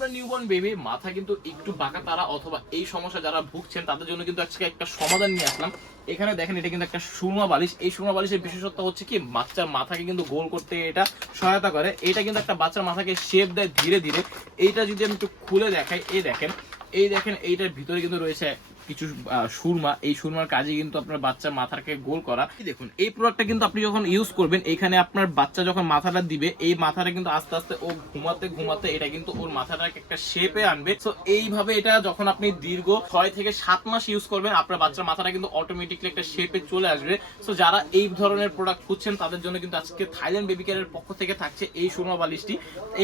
আপনার newborn baby মাথা কিন্তু একটু বাঁকা তারা অথবা এই সমস্যা যারা ভুগছেন তাদের জন্য কিন্তু আজকে একটা সমাধান নিয়ে আসলাম। এখানে দেখেন এটা কিন্তু একটা সুরমা বালিশ। এই সুরমা বালিশের বিশেষত্ব হচ্ছে কি বাচ্চার মাথাকে কিন্তু গোল করতে এটা সহায়তা করে। এটা কিন্তু একটা বাচ্চার মাথাকে শেপ দেয় ধীরে ধীরে। এইটা যদি আমি একটু খুলে দেখাই, এই দেখেন এইটার ভিতরে কিন্তু রয়েছে কিছু সুরমা। এই সুরমার কাজে কিন্তু আপনার বাচ্চার মাথাকে গোল করা। দেখুন এই প্রোডাক্টটা কিন্তু আপনি যখন ইউজ করবেন, এখানে আপনার বাচ্চা যখন মাথাটা দিবে, এই মাথাটা কিন্তু আস্তে আস্তে ও ঘুমাতে ঘুমাতে এটা কিন্তু ওর মাথাটাকে একটা শেপে আনবে। তো এইভাবে এটা যখন আপনি দীর্ঘ 6 থেকে 7 মাস ইউজ করবেন, আপনার বাচ্চার মাথাটা কিন্তু অটোমেটিকলি একটা শেপে চলে আসবে। তো যারা এই ধরনের প্রোডাক্ট খুঁজছেন তাদের জন্য কিন্তু আজকে থাইল্যান্ড বেবি কেয়ারের পক্ষ থেকে থাকছে এই সুরমা বালিশটি।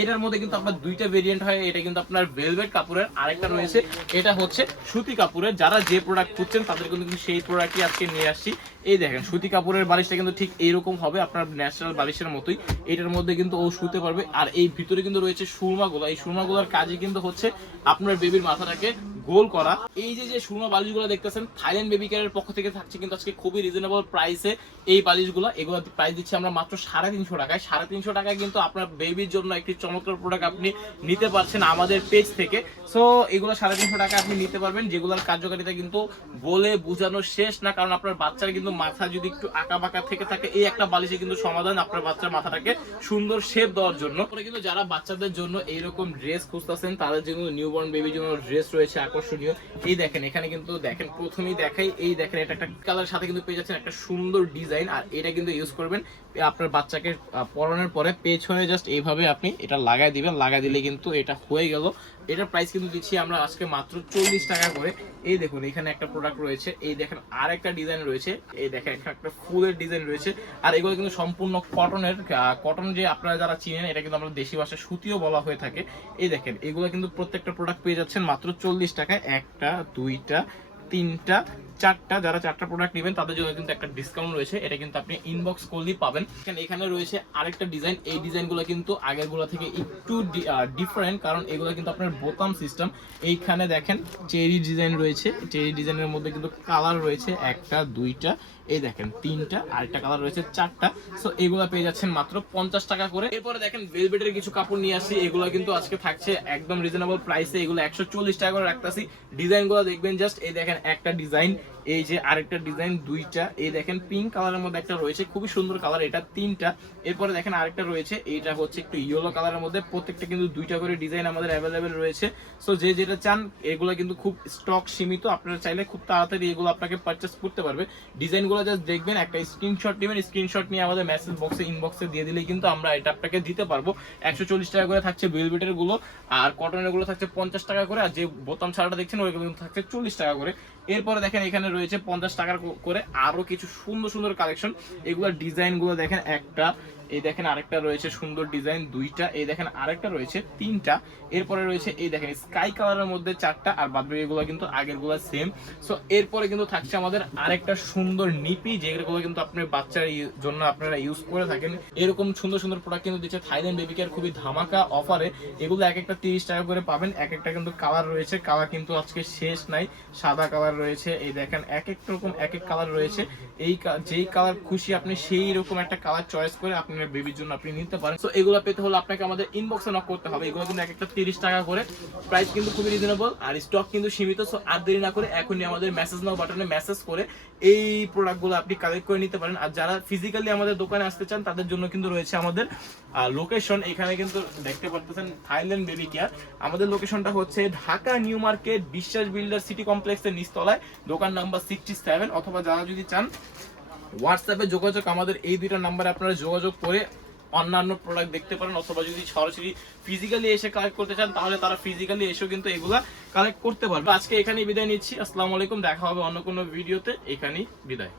এটার মধ্যে কিন্তু আপনার দুইটা ভেরিয়েন্ট হয়। এটা কিন্তু আপনার ভেলভেট কাপড়ের, আরেকটা রয়েছে এটা হচ্ছে সুতি কাপড়ের। যারা যে প্রোডাক্ট খুঁজছেন তাদের কিন্তু সেই প্রোডাক্টই আজকে নিয়ে আসছি। এই দেখেন সুতি কাপড়ের বালিশটা কিন্তু ঠিক এইরকম হবে, আপনার ন্যাচারাল বালিশের মতোই। এটার মধ্যে কিন্তু ও শুতে পারবে। আর এই ভিতরে কিন্তু রয়েছে সুরমাগুলো। এই সুরমাগুলোর কাজই কিন্তু হচ্ছে আপনার বেবির মাথাটাকে গোল করা। এই যে সুরমা বালিশগুলো দেখতেছেন, থাইল্যান্ড বেবি কেয়ারের পক্ষ থেকে থাকছে কিন্তু আজকে খুবই রিজনেবল প্রাইসে এই বালিশগুলো। এগুলো প্রাইস দিচ্ছি আমরা মাত্র 350 টাকায়। 350 টাকায় কিন্তু আপনার বেবির জন্য একটি চমৎকার প্রোডাক্ট আপনি নিতে পারছেন আমাদের পেজ থেকে। সো এগুলো 350 টাকা আপনি নিতে পারবেন, যেগুলোর কার্যকারিতা কিন্তু বলে বোঝানো শেষ না। কারণ আপনার বাচ্চার কিন্তু মাথা যদি একটু আঁকা বাঁকা থেকে থাকে, এই একটা বালিশে কিন্তু সমাধান আপনার বাচ্চার মাথাটাকে সুন্দর শেপ দেওয়ার জন্য। পরে কিন্তু যারা বাচ্চাদের জন্য এইরকম ড্রেস খুঁজতেছেন তাদের জন্য নিউবর্ন বেবির জন্য ড্রেস রয়েছে আকর্ষণীয়। এই দেখেন এখানে কিন্তু দেখেন প্রথমেই দেখাই, এই দেখেন এটা একটা কালার সাথে কিন্তু পেয়ে যাচ্ছেন একটা সুন্দর ডিজাইন। আর এটা কিন্তু ইউজ করবেন আপনার বাচ্চাকে পরানোর পরে পেছনে জাস্ট এইভাবে আপনি এটা লাগাই দিবেন। লাগাই দিলে কিন্তু এটা হয়ে গেল। এটার প্রাইস কিন্তু দিচ্ছি আমরা আজকে মাত্র 40 টাকা করে। এই দেখুন এখানে একটা প্রোডাক্ট রয়েছে, এই দেখেন আর একটা ডিজাইন রয়েছে, এই দেখেন এখানে একটা ফুলের ডিজাইন রয়েছে। আর এগুলো কিন্তু সম্পূর্ণ কটনের। কটন যে আপনারা যারা চিনেন, এটা কিন্তু আমরা দেশি ভাষায় সুতিও বলা হয়ে থাকে। এই দেখেন এগুলো কিন্তু প্রত্যেকটা প্রোডাক্ট পেয়ে যাচ্ছেন মাত্র 40 টাকায়। একটা, দুইটা, তিনটা, চারটা। যারা চারটা প্রোডাক্ট নেবেন তাদের জন্য কিন্তু একটা ডিসকাউন্ট রয়েছে। এটা কিন্তু আপনি ইনবক্স করলেই পাবেন। এখানে রয়েছে আরেকটা ডিজাইন। এই ডিজাইনগুলো কিন্তু আগেরগুলো থেকে একটু ডিফারেন্ট, কারণ এগুলো কিন্তু আপনার বোতাম সিস্টেম। এইখানে দেখেন চেরি ডিজাইন রয়েছে। চেরি ডিজাইনের মধ্যে কিন্তু কালার রয়েছে একটা, দুইটা, এই দেখেন তিনটা, আরেকটা কালার রয়েছে চারটা। সো এগুলো পেয়ে যাচ্ছেন মাত্র 50 টাকা করে। এরপরে দেখেন ভেলভেটের কিছু কাপড় নিয়ে আসছি। এগুলো কিন্তু আজকে থাকছে একদম রিজনেবল প্রাইসে। এগুলো 140 টাকা করে রাখতেছি। ডিজাইনগুলো দেখবেন জাস্ট, এই দেখেন একটা ডিজাইন, এই যে আরেকটা ডিজাইন, দুইটা, এই দেখেন পিঙ্ক কালারের মধ্যে একটা রয়েছে, খুবই সুন্দর কালার, এটা তিনটা। এরপরে দেখেন আরেকটা রয়েছে, এইটা হচ্ছে একটু ইয়েলো কালারের মধ্যে। প্রত্যেকটা কিন্তু দুইটা করে ডিজাইন আমাদের অ্যাভেলেবেল রয়েছে। সো যে যেটা চান, এগুলো কিন্তু খুব স্টক সীমিত, আপনারা চাইলে খুব তাড়াতাড়ি এগুলো আপনাকে পারচেস করতে পারবে। ডিজাইনগুলো জাস্ট দেখবেন, একটা স্ক্রিনশট নেবেন, স্ক্রিনশট নিয়ে আমাদের মেসেজ বক্সে ইনবক্সে দিয়ে দিলেই কিন্তু আমরা এটা আপনাকে দিতে পারবো। 140 টাকা করে থাকছে ভেলভেটের গুলো, আর কটনের গুলো থাকছে 50 টাকা করে, আর যে বোতাম ছাড়াটা দেখছেন ওইগুলো কিন্তু থাকছে 40 টাকা করে। এরপরে দেখেন এখানে রয়েছে 50 টাকার করে আরো কিছু সুন্দর সুন্দর কালেকশন। এগুলোর ডিজাইন গুলো দেখেন, একটা, এই দেখেন আরেকটা রয়েছে সুন্দর ডিজাইন, দুইটা, এই দেখেন আরেকটা রয়েছে তিনটা। এরপরে রয়েছে এই দেখেন স্কাই কালারের মধ্যে চারটা, আর বাদ বাকি এগুলো কিন্তু আগের গুলো সেম। সো এরপরে কিন্তু থাকছে আমাদের আরেকটা সুন্দর নিপি, যেগুলো কিন্তু আপনার বাচ্চার জন্য আপনারা ইউজ করে থাকেন। এরকম সুন্দর সুন্দর প্রোডাক্ট কিন্তু দিচ্ছে থাইল্যান্ড বেবি কেয়ার খুবই ধামাকা অফারে। এগুলো এক একটা 30 টাকা করে পাবেন। এক একটা কিন্তু কালার রয়েছে, কালার কিন্তু আজকে শেষ নাই। সাদা কালার রয়েছে, এই দেখেন এক এক রকম এক এক কালার রয়েছে। এই যেই কালার খুশি আপনি সেই রকম একটা কালার চয়েস করে আপনার বেবির জন্য আপনি নিতে পারেন। সো এগুলো পেতে হলে আপনাকে আমাদের ইনবক্সে নক করতে হবে। এগুলো কিন্তু এক একটা 30 টাকা করে, প্রাইস কিন্তু খুবই রিজনেবল, আর স্টক কিন্তু সীমিত। সো আর দেরি না করে এখনই আমাদের মেসেজ নাও বাটনে মেসেজ করে এই প্রোডাক্টগুলো আপনি কালেক্ট করে নিতে পারেন। আর যারা ফিজিক্যালি আমাদের দোকানে আসতে চান তাদের জন্য কিন্তু রয়েছে আমাদের লোকেশন। এখানে কিন্তু দেখতে পাচ্ছেন থাইল্যান্ড বেবি কেয়ার। আমাদের লোকেশনটা হচ্ছে ঢাকা নিউ মার্কেট বিশ্বাস বিল্ডার সিটি কমপ্লেক্সের নিচতলায়, দোকান নাম্বার 67। অথবা যারা যদি চান হোয়াটসঅ্যাপে যোগাযোগ, আমাদের এই দুইটা নাম্বারে আপনারা যোগাযোগ করে অন্যান্য প্রোডাক্ট দেখতে পারেন। অথবা যদি সরাসরি ফিজিক্যালি এসে কালেক্ট করতে চান তাহলে তারা ফিজিক্যালি এসেও কিন্তু এগুলা কালেক্ট করতে পারবে। আজকে এখানেই বিদায় নিচ্ছি। আসসালামু আলাইকুম, দেখা হবে অন্য কোনো ভিডিওতে। এখানেই বিদায়।